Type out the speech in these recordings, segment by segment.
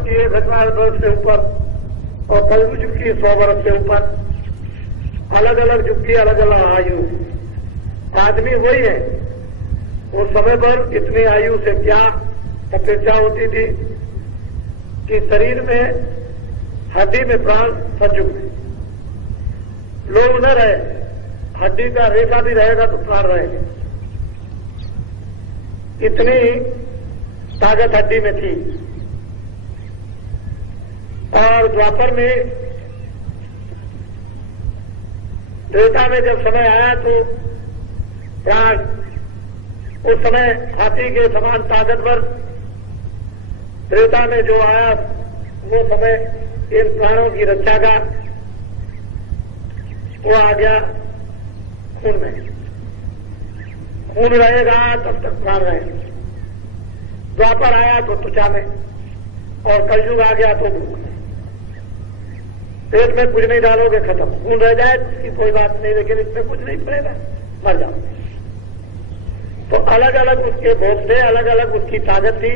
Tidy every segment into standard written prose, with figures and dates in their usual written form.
की 1000 वर्ष से ऊपर और कलयुग युग की 100 वर्ष से ऊपर, अलग अलग युग की अलग अलग आयु। आदमी वही है। उस समय पर इतनी आयु से क्या तपस्या होती थी कि शरीर में हड्डी में प्राण संयुक्त है। लोग न रहे, हड्डी का रेशा भी रहेगा तो प्राण रहेगा। इतनी ताकत हड्डी में थी। और द्वापर में, त्रेता में जब समय आया तो प्राण उस समय हाथी के समान ताकतवर, त्रेता में जो आया वो समय इन प्राणों की रक्षा का वो आ गया खून में। खून रहेगा तब तक प्राण रहेगा। द्वापर आया तो त्वचा में, और कलयुग आ गया तो भूख में। पेट में कुछ नहीं डालोगे खत्म, खून रह जाए इसकी कोई बात नहीं, लेकिन इसमें कुछ नहीं पड़ेगा, मर जाओ। तो अलग अलग उसके भोग थे, अलग अलग उसकी ताकत थी,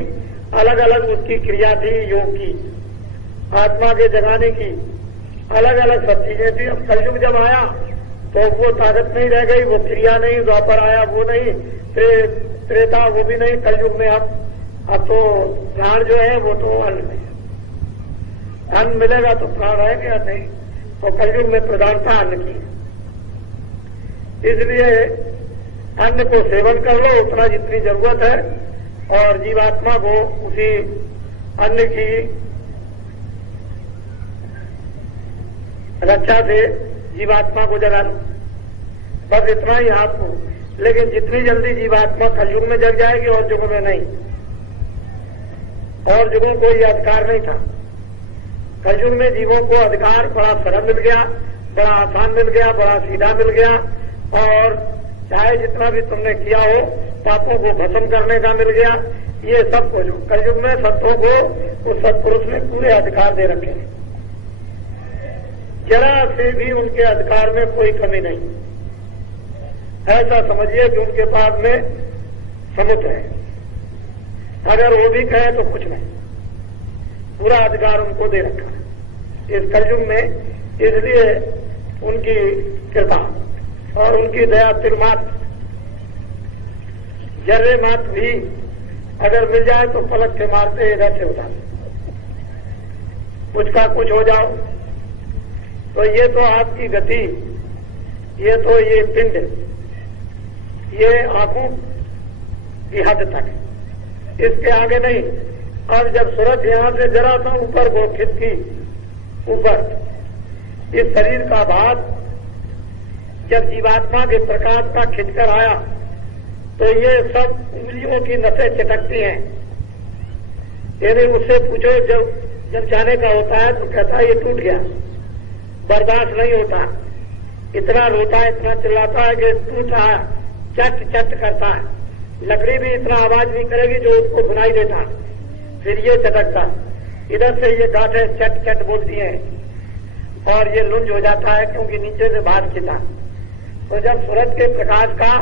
अलग अलग उसकी क्रिया थी, योग की, आत्मा के जगाने की, अलग अलग सब चीजें थी। अब कलयुग जब आया तो वो ताकत नहीं रह गई, वो क्रिया नहीं। द्वापर आया वो नहीं, त्रेता वो भी नहीं। कलयुग में अब तो प्राण जो है वो तो अन्न में है। अन्न मिलेगा तो प्राण रहेगा नहीं। तो कलयुग में प्रधानता अन्न की है। इसलिए अन्न को सेवन कर लो उतना जितनी जरूरत है, और जीवात्मा को उसी अन्न की रक्षा से जीवात्मा को जगा लो, बस इतना ही आपको। लेकिन जितनी जल्दी जीवात्मा कलयुग में जग जाएगी, और युगों में नहीं। और युगों को यह अधिकार नहीं था। कलयुग में जीवों को अधिकार बड़ा सरल मिल गया, बड़ा आसान मिल गया, बड़ा सीधा मिल गया। और चाहे जितना भी तुमने किया हो, पापों को भस्म करने का मिल गया। ये सब कुछ कलयुग में संतों को उस सत्पुरुष ने पूरे अधिकार दे रखे हैं। जरा से भी उनके अधिकार में कोई कमी नहीं। ऐसा समझिए कि उनके पास में समुद्र है, अगर वो भी कहे तो कुछ नहीं, पूरा अधिकार उनको दे रखा है इस कलयुग में। इसलिए उनकी कृपा और उनकी दया तिलमात्र, जर्रे मात्र भी अगर मिल जाए तो पलक के मारते इधर से उठा, कुछ का कुछ हो जाओ। तो ये तो आपकी गति, ये तो ये पिंड, ये आंखों की हद तक, इसके आगे नहीं। अब जब सूरज यहां से जरा सा ऊपर वो खिसकी ऊपर, इस शरीर का भाग जब जीवात्मा के प्रकाश का खिंचकर आया तो ये सब उंगलियों की नसें चटकती हैं। यानी उससे पूछो, जब जाने का होता है तो कहता है ये टूट गया, बर्दाश्त नहीं होता, इतना रोता है, इतना चिल्लाता है कि टूट रहा है, चट चट करता है। लकड़ी भी इतना आवाज नहीं करेगी जो उसको सुनाई देता, फिर ये चटकता, इधर से ये गांठें चट चट बोलती हैं, और ये लुंज हो जाता है क्योंकि नीचे से बाहर खिंचा। तो जब सूरज के प्रकाश का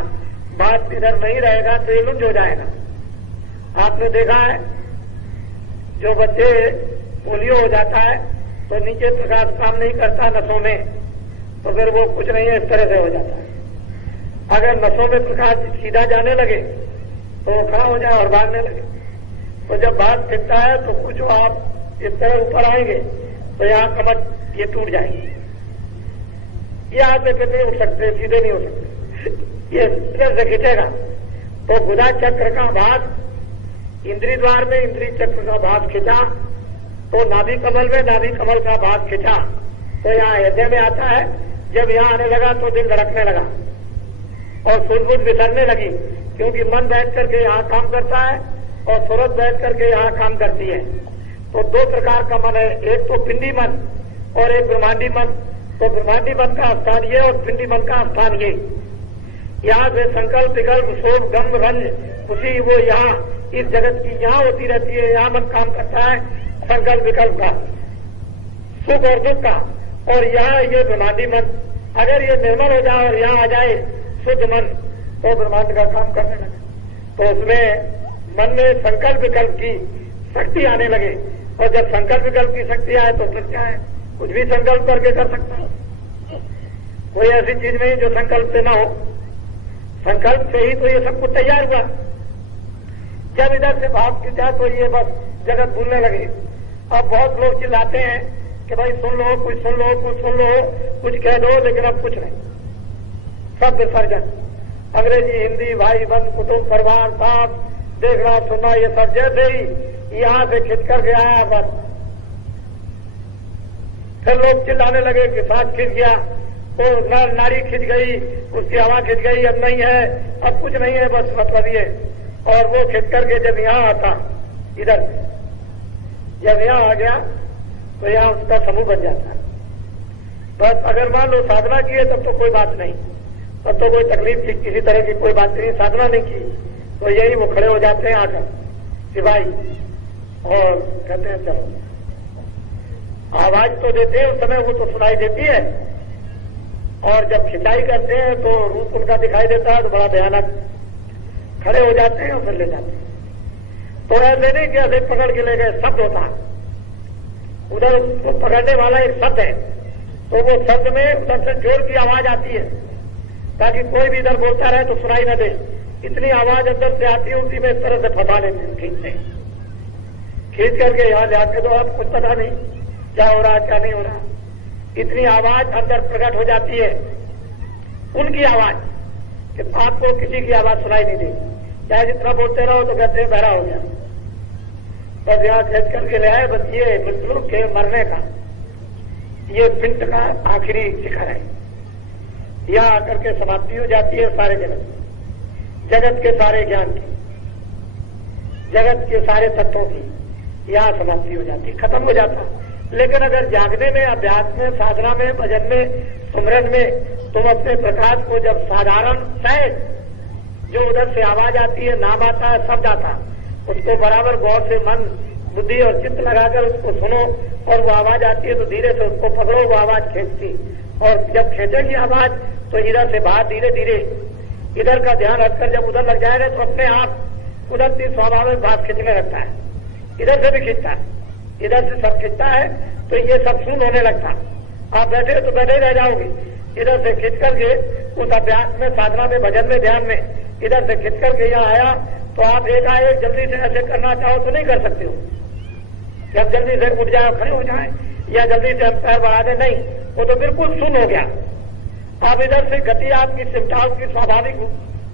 बात इधर नहीं रहेगा तो ये लुंज हो जाएगा। आपने देखा है जो बच्चे पोलियो हो जाता है तो नीचे प्रकाश काम नहीं करता नसों में, तो फिर वो कुछ नहीं है, इस तरह से हो जाता है। अगर नसों में प्रकाश सीधा जाने लगे तो खड़ा हो जाए और भागने लगे। तो जब बात फिरता है तो कुछ आप इस तरह ऊपर आएंगे तो यहाँ कमर ये टूट जाएगी, ये हाथ में फिर नहीं उठ सकते, सीधे नहीं हो सकते, ये इधर से खींचेगा। तो गुदा चक्र का भाग इंद्रिय द्वार में, इंद्रिय चक्र का भाग खींचा तो नाभि कमल में, नाभि कमल का भाग खींचा तो यहाँ हृदय में आता है। जब यहाँ आने लगा तो दिल धड़कने लगा और सुध-बुध विसरने लगी, क्योंकि मन बैठ करके यहाँ काम करता है और सूरत बैठ करके यहाँ काम करती है। तो दो प्रकार का मन है, एक तो पिंडी मन और एक ब्रह्मांडी मन। तो ब्रह्मांडी मन का स्थान ये और पिंडी मन का स्थान ये। यहाँ से संकल्प विकल्प शोभ गम रंज खुशी वो यहाँ इस जगत की यहाँ होती रहती है। यहाँ मन काम करता है संकल्प विकल्प का, सुख और दुख का। और यहाँ ये ब्रह्मांडी मन, अगर ये निर्मल हो जाए और यहाँ आ जाए शुद्ध मन तो ब्रह्मांड का काम करने लगे। तो उसमें मन में संकल्प विकल्प की शक्ति आने लगे और जब संकल्प विकल्प की शक्ति आए तो फिर क्या है, कुछ भी संकल्प करके कर सकता है। कोई ऐसी चीज नहीं जो संकल्प से ना हो, संकल्प से ही तो ये सब कुछ तैयार हुआ। जब इधर से भाव की जाए तो ये बस जगत भूलने लगे। अब बहुत लोग चिल्लाते हैं कि भाई सुन लो, कुछ सुन लो, कुछ सुन लो, कुछ कह दो, लेकिन अब कुछ नहीं, सब विसर्जन। अंग्रेजी, हिंदी, भाई बंद, कुटुंब, परिवार, साथ देखना सुनना, ये सब जैसे ही यहां से खिंच कर गया है बस। फिर लोग चिल्लाने लगे कि सांस खिंच गया, वो नाड़ी खिंच गई, उसकी हवा खिंच गई, अब नहीं है, अब कुछ नहीं है, बस मतलब ये। और वो खिंच करके जब यहां आता, इधर जब यहां आ गया तो यहां उसका समूह बन जाता है। बस अगर मान लो साधना की है तब तो कोई बात नहीं, तब तो कोई तकलीफ की किसी तरह की कोई बात नहीं। साधना नहीं की तो यही वो खड़े हो जाते हैं आकर सिपाही और कहते हैं चलो। आवाज तो देते हैं उस समय, वो तो सुनाई देती है, और जब खिंचाई करते हैं तो रूप उनका दिखाई देता है तो बड़ा भयानक। खड़े हो जाते हैं और फिर ले जाते हैं। तो ऐसे नहीं कि ऐसे पकड़ के ले गए, शब्द होता है उधर, तो पकड़ने वाला एक शब्द है, तो वो शब्द में उधर से जोर की आवाज आती है ताकि कोई भी इधर बोलता रहे तो सुनाई न दे। इतनी आवाज अंदर से आती है, उसी में इस तरह से फंसा लेते हैं, खींच करके यहां ले आते। तो अब कुछ पता नहीं क्या हो रहा क्या नहीं हो रहा, इतनी आवाज अंदर प्रकट हो जाती है, उनकी आवाज कि आपको किसी की आवाज सुनाई नहीं देगी। चाहे जितना बोलते रहो तो कहते हैं बहरा हो गया। बस यहां खींच करके ले आए। बस ये मृत्यु के मरने का, ये पिंड का आखिरी शिखर है। यहां आकर के समाप्ति हो जाती है सारे जगत के सारे ज्ञान की, जगत के सारे तत्वों की यहां समाप्ति हो जाती है, खत्म हो जाता। लेकिन अगर जागने में, अभ्यास में, साधना में, भजन में, सुमरन में तुम अपने प्रकाश को जब साधारण सहज जो उधर से आवाज आती है, नाम आता है, शब्द आता है, उसको बराबर गौर से मन, बुद्धि और चित्त लगाकर उसको सुनो, और वो आवाज आती है तो धीरे से उसको पकड़ो, वो आवाज खींचती। और जब खींचेगी आवाज तो इधर से बाहर धीरे धीरे इधर का ध्यान हटकर जब उधर लग जाएगा तो अपने आप उधर की स्वाभाविक बात खींचने लगता है। इधर से भी खींचता है, इधर से सब खींचता है, तो ये सब शून्य होने लगता है। आप बैठे तो बैठे ही रह जाओगे। इधर से खींच करके उस अभ्यास में, साधना में, भजन में, ध्यान में इधर से खींच करके यहाँ आया तो आप एकाएक जल्दी से ऐसे करना चाहो तो नहीं कर सकते हो। जब जल्दी से उठ जाए, खड़े हो जाए, या जल्दी से हम पैर बढ़ा दें, नहीं, वो तो बिल्कुल शून्य हो गया। आप इधर से गति आपकी सिमटाव की स्वाभाविक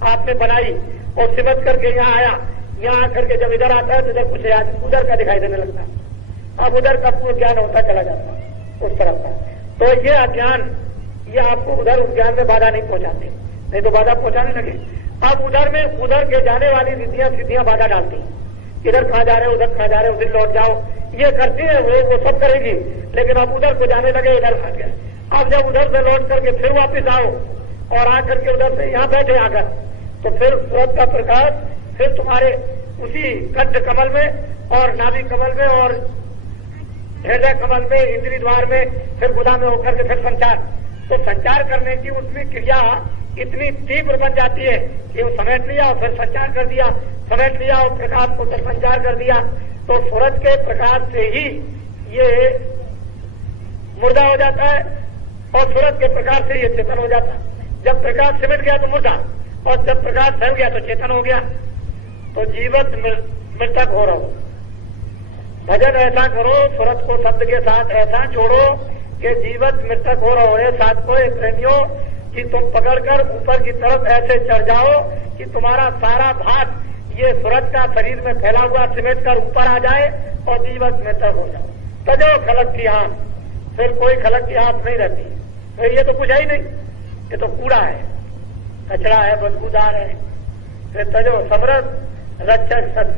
आपने बनाई और सिमट करके यहाँ आया। यहाँ आकर के जब इधर आता है तो इधर कुछ उधर का दिखाई देने लगता है। अब उधर का पूर्ण ज्ञान होता चला जाता है उस तरफ का। तो ये अज्ञान, ये आपको उधर उस ज्ञान में बाधा नहीं पहुंचाते, नहीं तो बाधा पहुंचाने लगे। अब उधर में उधर के जाने वाली विधियां सिद्धियां बाधा डालती हैं। इधर कहाँ जा रहे हो, उधर कहाँ जा रहे हो, उधर लौट जाओ, ये करती है वो सब करेगी। लेकिन अब उधर को जाने लगे, इधर भाग गए। अब जब उधर से लौट करके फिर वापिस आओ और आकर के उधर से यहाँ बैठे आकर, तो फिर सूरज का प्रकाश फिर तुम्हारे उसी कंठ कमल में और नाभि कमल में और हृदय कमल में, इंद्रिय द्वार में, फिर गुदा में होकर के फिर संचार। तो संचार करने की उसमें क्रिया इतनी तीव्र बन जाती है कि वो समेट लिया और फिर संचार कर दिया, समेट लिया और प्रकाश को फिर संचार कर दिया। तो सूरज के प्रकाश से ही ये मुर्दा हो जाता है और सूरज के प्रकाश से ये चेतन हो जाता है। जब प्रकाश सिमट गया तो मुर्दा, और जब प्रकाश फैल गया तो चेतन हो गया। तो जीवित मृतक हो रहो। भजन ऐसा करो, सूरज को शब्द के साथ ऐसा जोड़ो कि जीवित मृतक हो रहो। ये साधकों, प्रेमियों, कि तुम पकड़कर ऊपर की तरफ ऐसे चढ़ जाओ कि तुम्हारा सारा भाग ये सूरज का शरीर में फैला हुआ सिमट कर ऊपर आ जाए और जीवित मृतक हो जाओ। तजो खलक की आंख, फिर कोई खलक की आंख नहीं रहती। तो ये तो कुछ है ही नहीं, ये तो कूड़ा है, कचरा है, बदबूदार है। फिर तजो समरस रक्षक सत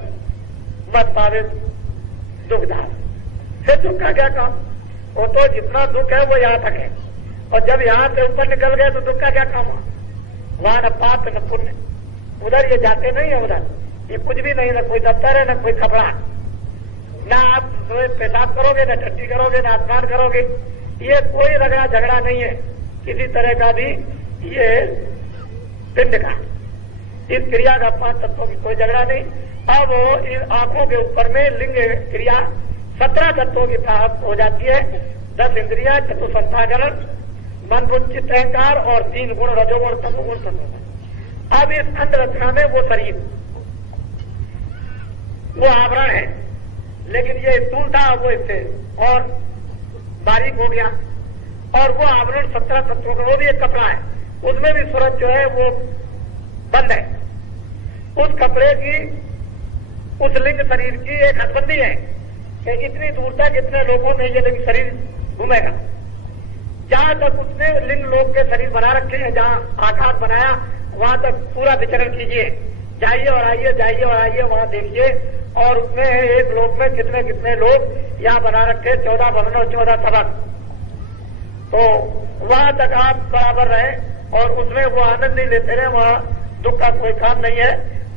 मत पावे दुखदार। फिर दुख का क्या काम? वो तो जितना दुख है वो यहाँ तक है, और जब यहाँ से ऊपर निकल गए तो दुख का क्या काम हुआ? वहां न पाप न पुण्य, उधर ये जाते नहीं है। उधर ये कुछ भी नहीं, न कोई दफ्तर है, न कोई कपड़ा, ना आप पेशाब करोगे, न टट्टी करोगे, न स्नान करोगे। ये कोई रगड़ा झगड़ा नहीं है किसी तरह का भी। ये पिंड का, इस क्रिया का 5 तत्वों की कोई झगड़ा नहीं। अब इन आंखों के ऊपर में लिंग क्रिया 17 तत्वों की प्राप्त हो जाती है। 10 इंद्रियां, चतुसंताकरण, मन बुद्धि चित्त अहंकार और 3 गुण रजोगुण तमोगुण सतोगुण। अब इस अंड रचना में वो शरीर, वो आवरण है, लेकिन ये स्थूल था, वो इससे और बारीक हो गया। और वो आवरण 17 तत्वों का, वो भी एक कपड़ा है, उसमें भी सूरज जो है वो बंद है। उस कपड़े की, उस लिंग शरीर की एक हदबंदी है कि इतनी दूर तक इतने लोगों में ये लिंग शरीर घूमेगा। जहां तक उसने लिंग लोक के शरीर बना रखे हैं, जहां आकाश बनाया वहां तक पूरा विचरण कीजिए, जाइए और आइए, जाइए और आइए, वहां देखिए। और उसमें एक लोक में कितने कितने लोग यहाँ बना रखे, 14 भवन और 14 तबक। तो वहां तक आप बराबर रहे और उसमें वो आनंद नहीं लेते रहे, वहां दुख का कोई काम नहीं है।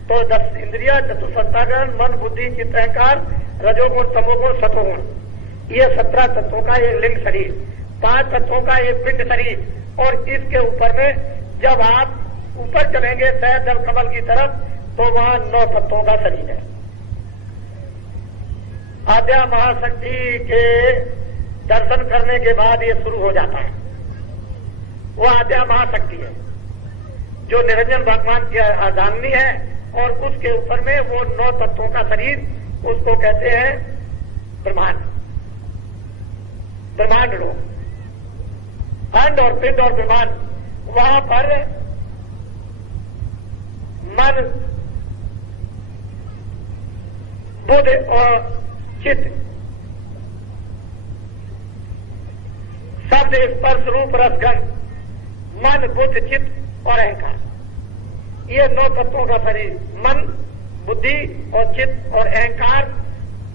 तो 10 इंद्रिया, चतुसंताकरण, मन बुद्धि चित्त अहंकार, रजोगुण तमोगुण सतोगुण, ये 17 तत्वों का एक लिंग शरीर, 5 तत्वों का एक पिंड शरीर। और इसके ऊपर में जब आप ऊपर चलेंगे सहज जल कमल की तरफ, तो वहां 9 तत्वों का शरीर है। आद्या महाशक्ति के दर्शन करने के बाद ये शुरू हो जाता है। वो आद्या महाशक्ति है जो निरंजन भगवान की आगामी है, और उसके ऊपर में वो 9 तत्वों का शरीर, उसको कहते हैं ब्रह्मांड। ब्रह्मांड लोग, अंड और पिंड और ब्रह्मांड, वहां पर मन बुद्धि और चित्त, शब्द स्पर्श रूप रसगंध, मन बुद्धि चित्त और अहंकार, ये 9 तत्वों का शरीर। मन बुद्धि और चित्त और अहंकार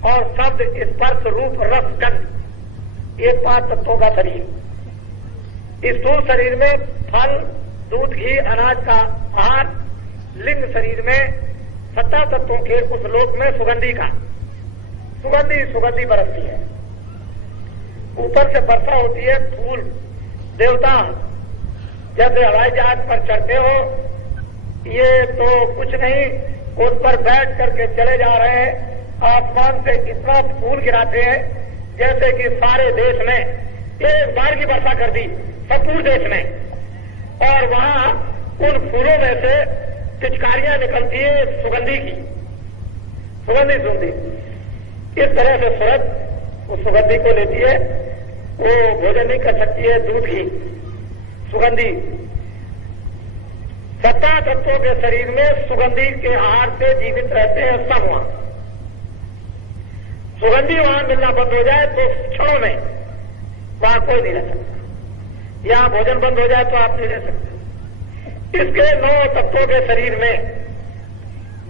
और शब्द स्पर्श रूप रसगंध, ये 5 तत्वों का शरीर। इस स्थूल शरीर में फल, दूध, घी, अनाज का आहार, लिंग शरीर में 17 तत्वों के उस लोक में सुगंधी का, सुगंधी बरसती है। ऊपर से वर्षा होती है, फूल देवता जैसे हवाई जहाज पर चढ़ते हो, ये तो कुछ नहीं, उस पर बैठ करके चले जा रहे हैं। आसमान से इतना फूल गिराते हैं जैसे कि सारे देश में एक बार की वर्षा कर दी, संपूर्ण देश में। और वहां उन फूलों में से पिचकारियां निकलती है सुगंधी की, सुगंधी। इस तरह से सूरज उस सुगंधी को लेती है, वो भोजन नहीं कर सकती है, दूध की सुगंधी। 17 तत्वों के शरीर में सुगंधी के आहार से जीवित रहते हैं सब। वहां सुगंधी वहां मिलना बंद हो जाए तो क्षणों में वहां कोई नहीं रह सकता। यहां भोजन बंद हो जाए तो आप नहीं रह सकते। इसके 9 तत्वों के शरीर में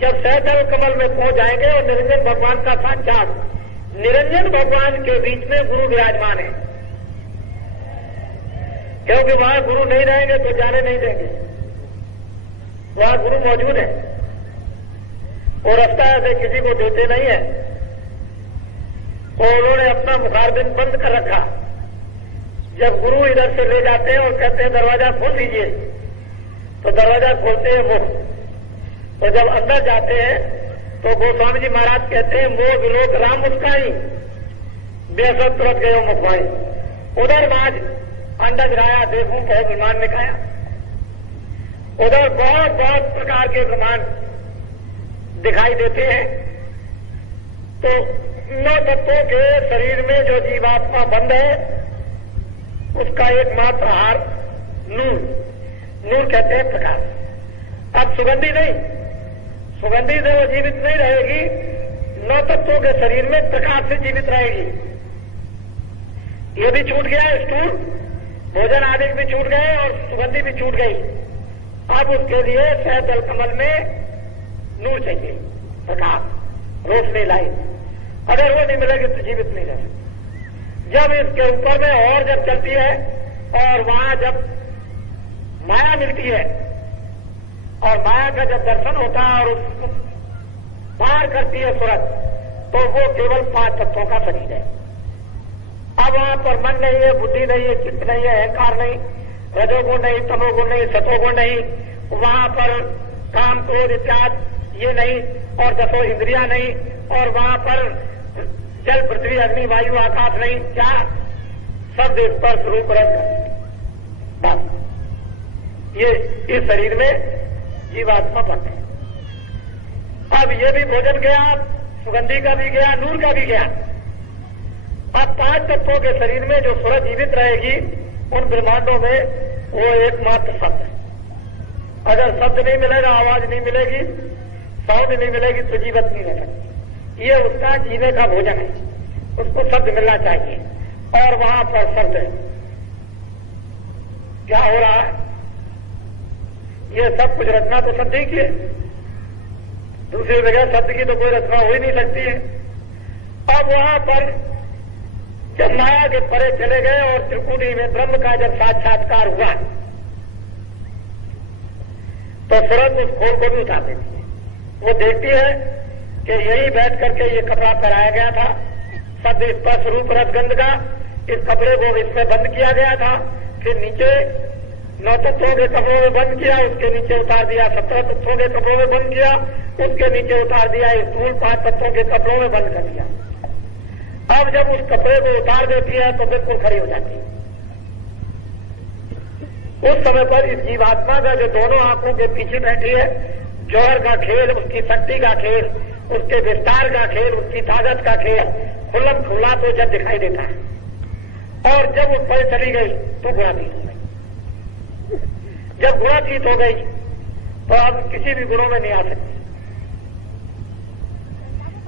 जब सहजल कमल में पहुंच जाएंगे और निरंजन भगवान का साक्षात, निरंजन भगवान के बीच में गुरु विराजमान है, क्योंकि वहां गुरु नहीं रहेंगे तो जाने नहीं देंगे। वहां गुरु मौजूद है, वो रास्ता ऐसे किसी को देते नहीं है। और उन्होंने अपना मुखारबिंद बंद कर रखा। जब गुरु इधर से ले जाते हैं और कहते हैं दरवाजा खोल दीजिए, तो दरवाजा खोलते हैं वो। तो जब अंदर जाते हैं तो गोस्वामी जी महाराज कहते हैं मोह विलोक राम मुस्काई, बेसत तुरंत गयो मुखवाई। उधर बाज अंडज राया देखूं कहे ब्रह्मांड में खाया। उधर बहुत बहुत प्रकार के ब्रह्मांड दिखाई देते हैं। तो 9 तत्वों के शरीर में जो जीवात्मा बंद है, उसका एकमात्र आहार नूर, नूर कहते हैं प्रकाश। अब सुगंधी नहीं, सुगंधी से वो जीवित नहीं रहेगी, 9 तत्वों के शरीर में प्रकाश से जीवित रहेगी। ये भी छूट गया, स्थूल भोजन आदि भी छूट गए और सुगंधी भी छूट गई। अब उसके लिए सहजल कमल में नूर चाहिए, प्रकाश, रोशनी, लाइट। अगर वो नहीं मिलेगी तो जीवित नहीं रह सकती। जब इसके ऊपर में और जब चलती है और वहां जब माया मिलती है और माया का जब दर्शन होता है और उसको पार करती है सूरज, तो वो केवल 5 तत्वों का शरीर है। अब वहां पर मन नहीं है, बुद्धि नहीं है, चित्त नहीं है, अहंकार नहीं, रजोगुण नहीं, तमोगुण नहीं, सतोगुण नहीं। वहां पर काम क्रोध इत्यादि ये नहीं, और 10 इंद्रियां नहीं, और वहां पर जल पृथ्वी अग्नि वायु आकाश नहीं, क्या शब्द स्पर्श रूप रस, बस ये इस शरीर में जीवात्मा बनते हैं। अब ये भी भोजन गया, सुगंधी का भी गया, नूर का भी गया। अब 5 तत्वों के शरीर में जो सूरज जीवित रहेगी, उन ब्रह्मांडों में वो एकमात्र शब्द है। अगर शब्द नहीं मिलेगा, आवाज नहीं मिलेगी, साउंड नहीं मिलेगी, तो जीवित नहीं रह सकती। ये उसका जीने का भोजन है, उसको शब्द मिलना चाहिए। और वहां पर शब्द क्या हो रहा है, ये सब कुछ रचना तो शब्द ही की है, दूसरी जगह शब्द की तो कोई रचना हो ही नहीं सकती है। अब वहां पर जब माया के परे चले गए और त्रिकुटी में ब्रह्म का जब साक्षात्कार हुआ, तो सूरज उस खोल को भी उतार देती है। वो देखती है कि यही बैठ करके ये कपड़ा पहनाया गया था, शब्द स्पर्श रूप रसगंध का, इस कपड़े को इसमें बंद किया गया था, फिर नीचे 9 तत्वों के कपड़ों में बंद किया, उसके नीचे उतार दिया 17 तत्वों के कपड़ों में बंद किया, उसके नीचे उतार दिया स्थूल 5 तत्वों के कपड़ों में बंद कर दिया। अब जब उस कपड़े को उतार देती है तो बिल्कुल खड़ी हो जाती है। उस समय पर इस जीवात्मा का जो दोनों आंखों के पीछे बैठी है, जौहर का खेल, उसकी शक्ति का खेल, उसके विस्तार का खेल, उसकी ताकत का खेल खुल्लम खुल्ला तो जब दिखाई देता है। और जब उस पर चली गई तो गुणातीत हो गई। जब गुणातीत हो गई तो अब किसी भी गुणों में नहीं आ सकती।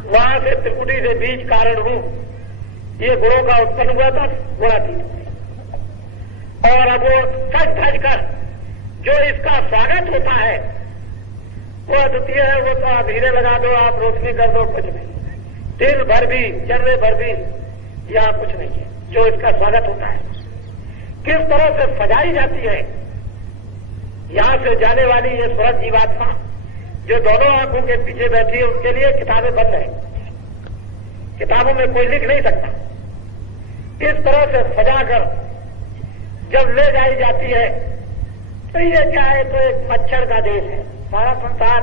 वहां से त्रिकुटी से बीज कारण हूं, ये गुणों का उत्पन्न हुआ था, गुणातीत हो गई। और अब वो सज धज कर जो इसका स्वागत होता है वो अद्वितीय है। वो तो आप हीरे लगा दो, आप रोशनी कर दो, कुछ नहीं, दिल भर भी, चर्रे भर भी यहाँ कुछ नहीं है जो इसका स्वागत होता है। किस तरह से सजाई जाती है यहां से जाने वाली ये सूरज जीवात्मा जो दोनों आंखों के पीछे बैठी है, उसके लिए किताबें बंद है, किताबों में कोई लिख नहीं सकता। इस तरह से सजाकर जब ले जाई जाती है तो ये क्या है, तो एक मच्छर का देश है। सारा संसार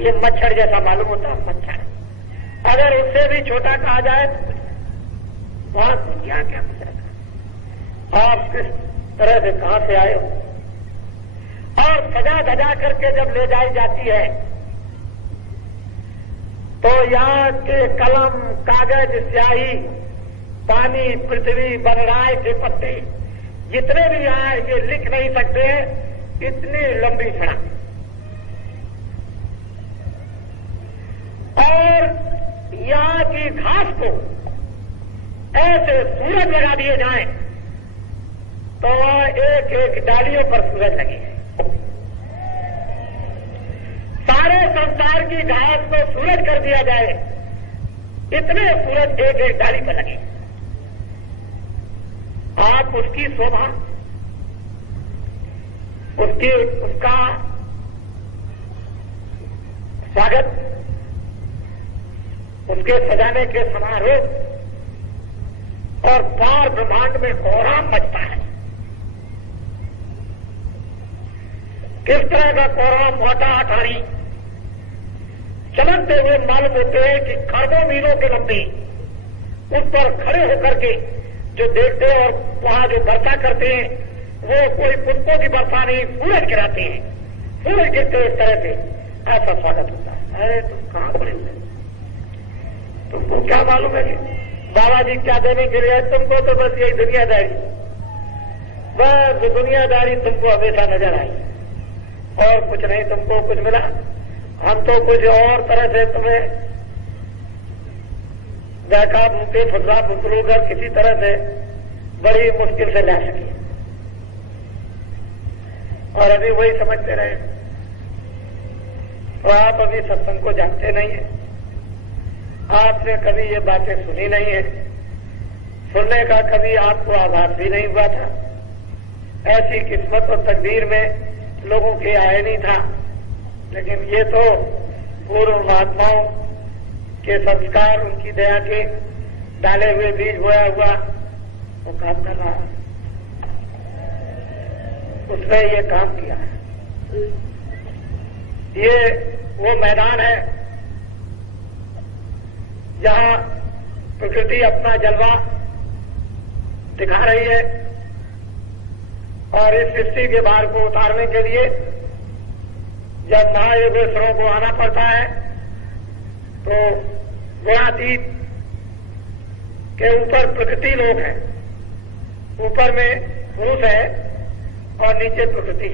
ये मच्छर जैसा मालूम होता है, मच्छर। अगर उससे भी छोटा कहा जाए तो वहां दुनिया क्या गुजरेगा, आप किस तरह से कहां से आए हो। और सजा धजा करके जब ले जाई जाती है तो यहाँ के कलम, कागज, स्याही, पानी, पृथ्वी, बनराय के पत्ते जितने भी यहाँ ये लिख नहीं सकते, इतनी लंबी सड़क। और यहाँ की घास को ऐसे सूरज लगा दिए जाएं तो एक एक डालियों पर सूरज लगे। सारे संसार की घास को सूरज कर दिया जाए, इतने सूरज एक एक डाली पर लगे। आप उसकी शोभा, उसका स्वागत, उसके सजाने के समारोह और पार ब्रह्मांड में कोहराम मचता है। किस तरह का कोहराम, मोटा अटारी चमकते हुए मालूम होते हैं कि खरबों मीलों के लंबे, उस पर खड़े होकर के जो देखते हैं और वहां जो वर्षा करते हैं वो कोई पुष्पों की वर्षा नहीं, सूरज गिराते हैं। सूरज गिरते इस तरह से ऐसा स्वागत होता है। अरे तुम कहां पड़े हुए, तुमको क्या मालूम है कि बाबा जी क्या देने के लिए? तुमको तो बस यही दुनियादारी, बस दुनियादारी तुमको हमेशा नजर आई और कुछ नहीं तुमको कुछ मिला। हम तो कुछ और तरह से तुम्हें देखा, भूखे फुसला फुसलू कर किसी तरह से बड़ी मुश्किल से ला सके, और अभी वही समझते रहे। तो आप अभी सत्संग को जानते नहीं है, आपने कभी ये बातें सुनी नहीं है, सुनने का कभी आपको आभास भी नहीं हुआ था। ऐसी किस्मत और तकदीर में लोगों के आए नहीं था। लेकिन ये तो पूर्व महात्माओं के संस्कार, उनकी दया के डाले हुए बीज बोया हुआ वो काम कर रहा है, उसने ये काम किया है। ये वो मैदान है जहां प्रकृति अपना जलवा दिखा रही है और इस सृष्टि के भार को उतारने के लिए जब महायोगेश्वरों को आना पड़ता है तो गुणातीत के ऊपर प्रकृति लोक है, ऊपर में पुरुष है और नीचे प्रकृति।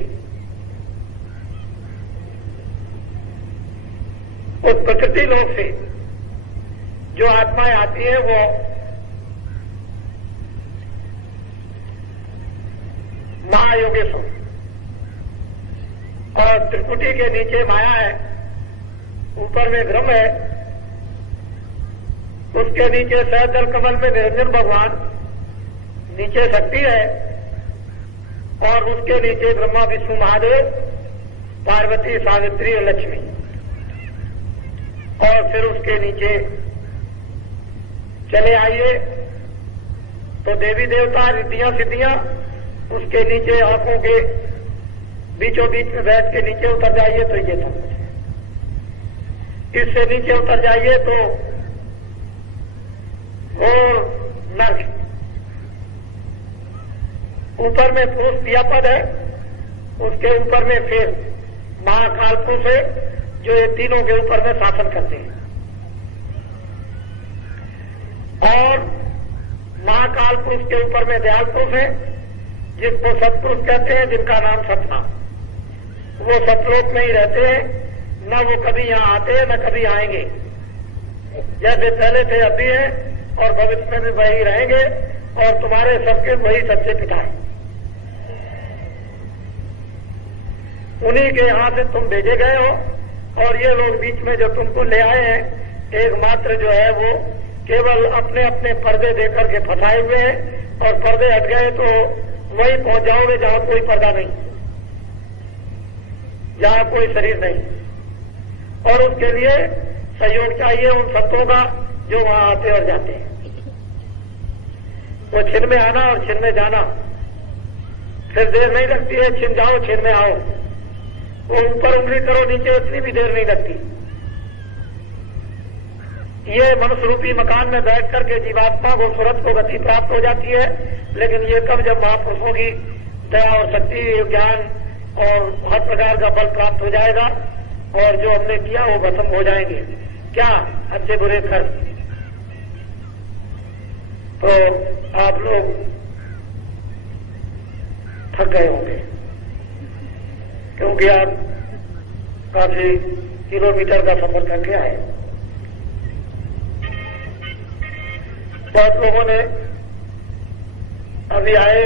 उस प्रकृति लोक से जो आत्माएं आती है वो महायोगेश्वर, और त्रिपुटी के नीचे माया है, ऊपर में ब्रह्म है, उसके नीचे सहजल कमल में निरंजन भगवान, नीचे शक्ति है और उसके नीचे ब्रह्मा विष्णु महादेव, पार्वती सावित्री और लक्ष्मी, और फिर उसके नीचे चले आइए तो देवी देवता रिद्धियां सिद्धियां, उसके नीचे आंखों के बीचों बीच में बैठ के नीचे उतर जाइए तो ये सब कुछ है। इससे नीचे उतर जाइए तो घोर नर्क, ऊपर में पुरुष क्रियापद है, उसके ऊपर में फिर महाकाल पुरुष है जो ये तीनों के ऊपर में शासन करते हैं, और महाकाल पुरुष के ऊपर में दयाल पुरुष है जिसको सतपुरुष कहते हैं, जिनका नाम सतना। वो सतलोक में ही रहते हैं, न वो कभी यहां आते हैं न कभी आएंगे, जैसे पहले थे अभी हैं और भविष्य में भी वही रहेंगे, और तुम्हारे सबके वही सच्चे पिता हैं। उन्हीं के यहां से तुम भेजे गए हो, और ये लोग बीच में जो तुमको ले आए हैं एकमात्र जो है वो केवल अपने अपने पर्दे देकर के फंसाए हुए हैं, और पर्दे हट गए तो वहीं पहुंच जाओगे जहां कोई पर्दा नहीं, जहां कोई शरीर नहीं, और उसके लिए सहयोग चाहिए उन संतों का जो वहां आते और जाते हैं। वो छिन में आना और छिन में जाना फिर देर नहीं लगती है, छिन जाओ छिन में आओ, वो ऊपर उंगली करो नीचे उतनी भी देर नहीं लगती। ये मनुष्य रूपी मकान में बैठ करके जीवात्मा को सूरत को गति प्राप्त हो जाती है, लेकिन ये कब जब महापुरुषों की दया और शक्ति ज्ञान और हर प्रकार का बल प्राप्त हो जाएगा और जो हमने किया वो खत्म हो जाएंगे। क्या अच्छे बुरे कर्म, तो आप लोग थक गए होंगे क्योंकि आप काफी किलोमीटर का सफर करके आए। बहुत लोगों ने अभी आए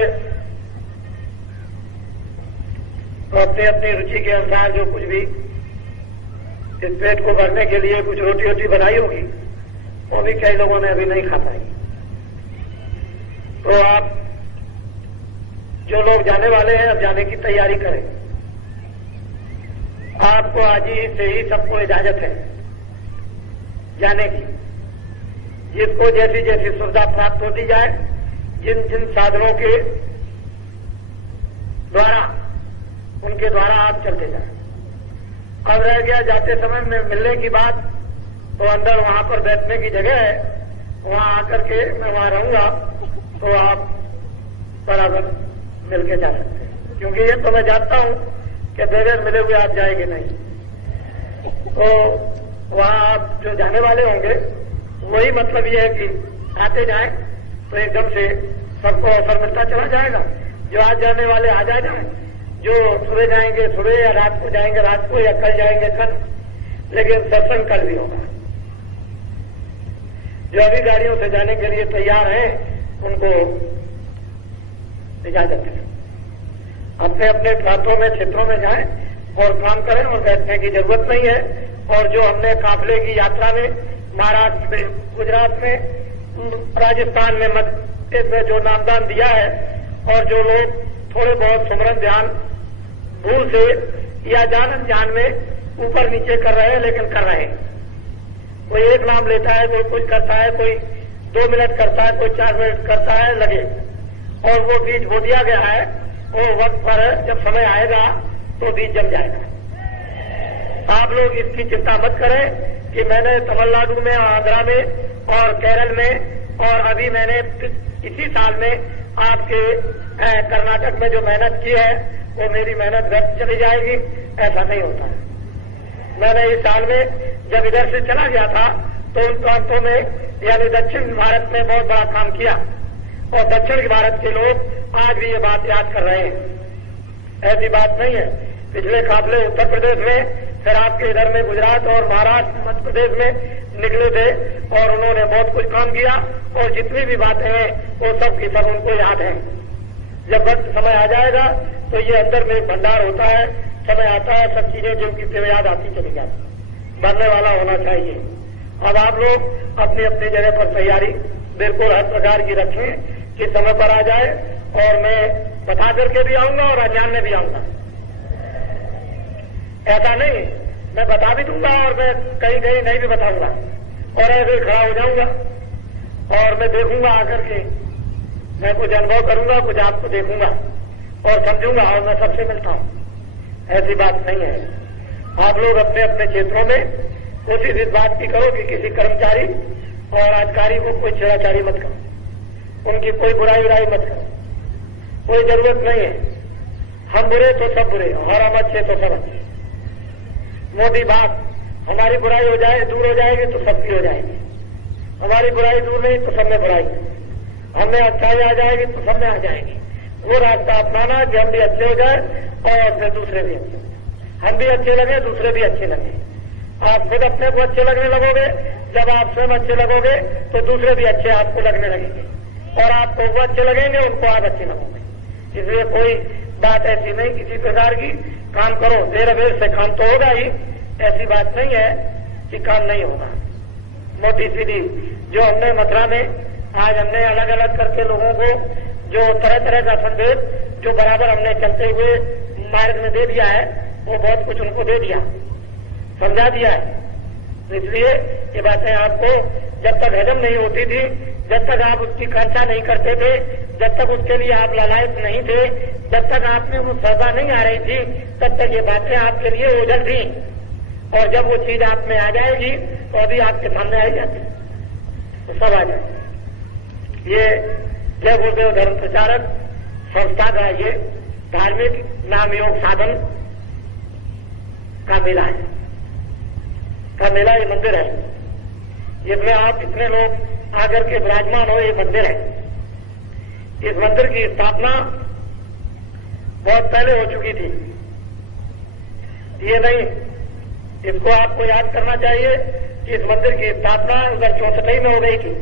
तो अपनी अपनी रुचि के अनुसार जो कुछ भी इस पेट को भरने के लिए कुछ रोटी वोटी बनाई होगी, वो भी कई लोगों ने अभी नहीं खा पाई। तो आप जो लोग जाने वाले हैं अब जाने की तैयारी करें। आपको आज ही से ही सबको इजाजत है जाने की। जिसको जैसी जैसी सुविधा प्राप्त होती जाए, जिन जिन साधनों के द्वारा उनके द्वारा आप चलते जाए। अब रह गया जाते समय में मिलने की बात, तो अंदर वहां पर बैठने की जगह है, वहां आकर के मैं वहां रहूंगा तो आप बराबर मिलके जा सकते हैं, क्योंकि ये तो मैं जानता हूं कि बगैर मिले हुए आप जाएंगे नहीं। तो वहां आप जो जाने वाले होंगे वही मतलब ये है कि आते जाएं तो एकदम से सबको अवसर मिलता चला जाएगा। जो आज जाने वाले आज आ जाए, जो सुबह जाएंगे सुबह, या रात को जाएंगे रात को, या कल जाएंगे कल, लेकिन सत्संग कल भी होगा। जो अभी गाड़ियों से जाने के लिए तैयार हैं उनको इजाजत है, अपने अपने प्रांतों में क्षेत्रों में जाएं और काम करें, और बैठने की जरूरत नहीं है। और जो हमने काफले की यात्रा में महाराष्ट्र में, गुजरात में, राजस्थान में, मध्य में जो नामदान दिया है, और जो लोग थोड़े बहुत सुमरन ध्यान भूल से या जान अनजान में ऊपर नीचे कर रहे हैं, लेकिन कर रहे हैं। कोई एक नाम लेता है, कोई कुछ करता है, कोई 2 मिनट करता है, कोई 4 मिनट करता है, लगे। और वो बीज बो दिया गया है, वो वक्त पर जब समय आएगा तो बीज जम जाएगा। आप लोग इसकी चिंता मत करें, कि मैंने तमिलनाडु में, आंध्रा में और केरल में और अभी मैंने इसी साल में आपके कर्नाटक में जो मेहनत की है वो मेरी मेहनत व्यर्थ चली जाएगी, ऐसा नहीं होता है। मैंने इस साल में जब इधर से चला गया था तो उन प्रांतों में यानी दक्षिण भारत में बहुत बड़ा काम किया और दक्षिण भारत के लोग आज भी ये बात याद कर रहे हैं। ऐसी बात नहीं है। पिछले काफले उत्तर प्रदेश में, फिर आपके इधर में गुजरात और महाराष्ट्र, मध्य प्रदेश में निकले थे और उन्होंने बहुत कुछ काम किया और जितनी भी बातें हैं वो सब की सब उनको याद है। जब वक्त समय आ जाएगा तो ये अंदर में भंडार होता है, समय आता है, सब चीजें जो की याद आती चली जाती, बनने वाला होना चाहिए। अब आप लोग अपनी अपनी जगह पर तैयारी बिल्कुल हर प्रकार की रखें कि समय पर आ जाए और मैं बता करके भी आऊंगा और अज्ञान में भी आऊंगा। ऐसा नहीं, मैं बता भी दूंगा और मैं कहीं कहीं नहीं भी बताऊंगा और ऐसे खड़ा हो जाऊंगा और मैं देखूंगा आकर के, मैं कुछ अनुभव करूंगा, कुछ आपको देखूंगा और समझूंगा और मैं सबसे मिलता हूं। ऐसी बात नहीं है। आप लोग अपने अपने क्षेत्रों में कोशिश इस बात की करो कि किसी कर्मचारी और अधिकारी को कोई छेड़ाछाड़ी मत करो, उनकी कोई बुराई मत करो, कोई जरूरत नहीं है। हम बुरे तो सब बुरे और हम अच्छे तो सब अच्छे। मोटी बात, हमारी बुराई हो जाए, दूर हो जाएगी तो सबकी हो जाएगी। हमारी बुराई दूर नहीं तो सब में बुराई, हमें अच्छाई आ जाएगी तो सब में आ जाएगी। वो रास्ता अपनाना कि हम भी अच्छे हो जाए और फिर दूसरे भी अच्छे, हम भी अच्छे लगे, दूसरे भी अच्छे लगे। आप खुद अपने को अच्छे लगने लगोगे, जब आप स्वयं अच्छे लगोगे तो दूसरे भी अच्छे आपको लगने लगेंगे और आपको वो अच्छे लगेंगे, उनको आप अच्छे लगोगे। इसलिए कोई बात ऐसी नहीं किसी प्रकार की, काम करो, देर अबेर से काम तो होगा ही, ऐसी बात नहीं है कि काम नहीं होगा। मोटी सीधी जो हमने मथुरा में आज हमने अलग अलग करके लोगों को जो तरह तरह का संदेश जो बराबर हमने चलते हुए मार्ग में दे दिया है, वो बहुत कुछ उनको दे दिया, समझा दिया है। इसलिए ये बातें आपको जब तक हजम नहीं होती थी, जब तक आप उसकी कांक्षा नहीं करते थे, जब तक उसके लिए आप लालायत नहीं थे, जब तक आप में वो श्रद्धा नहीं आ रही थी, तब तक ये बातें आपके लिए ओझल थी। और जब वो चीज आप में आ जाएगी तो अभी आपके सामने आई जाती, तो सब आ जाएगी। ये जय गुरुदेव धर्म प्रचारक संस्था का ये धार्मिक नाम योग साधन का मेला है, का मेला, ये मंदिर है। इसमें आप इतने लोग आकर के विराजमान हो, ये मंदिर है। इस मंदिर की स्थापना बहुत पहले हो चुकी थी, ये नहीं, इसको आपको याद करना चाहिए कि इस मंदिर की स्थापना उधर 64 में हो गई थी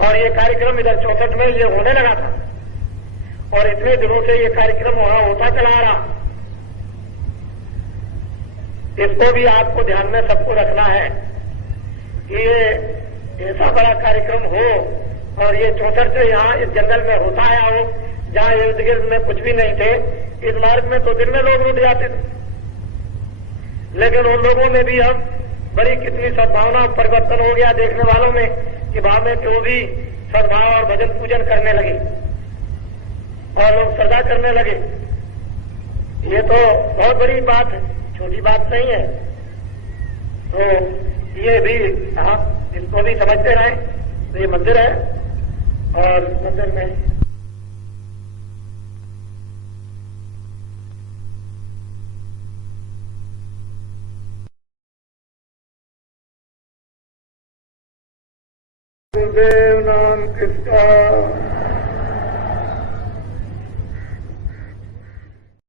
और ये कार्यक्रम इधर 64 में ये होने लगा था और इतने दिनों से ये कार्यक्रम वहां होता चला आ रहा। इसको भी आपको ध्यान में सबको रखना है कि ये ऐसा बड़ा कार्यक्रम हो और ये 64 से यहाँ इस जंगल में होता आया हो, जहाँ इर्द गिर्द में कुछ भी नहीं थे। इस मार्ग में तो दिन में लोग रुट जाते थे, लेकिन उन लोगों में भी अब बड़ी कितनी सद्भावना परिवर्तन हो गया देखने वालों में कि भाव में वो भी सद्भाव और भजन पूजन करने लगे और लोग श्रद्धा करने लगे। ये तो बहुत बड़ी बात है, छोटी बात नहीं है। तो ये भी आप इसको भी समझते रहे। तो ये मंदिर है और मंदिर में गुरुदेव नाम किसका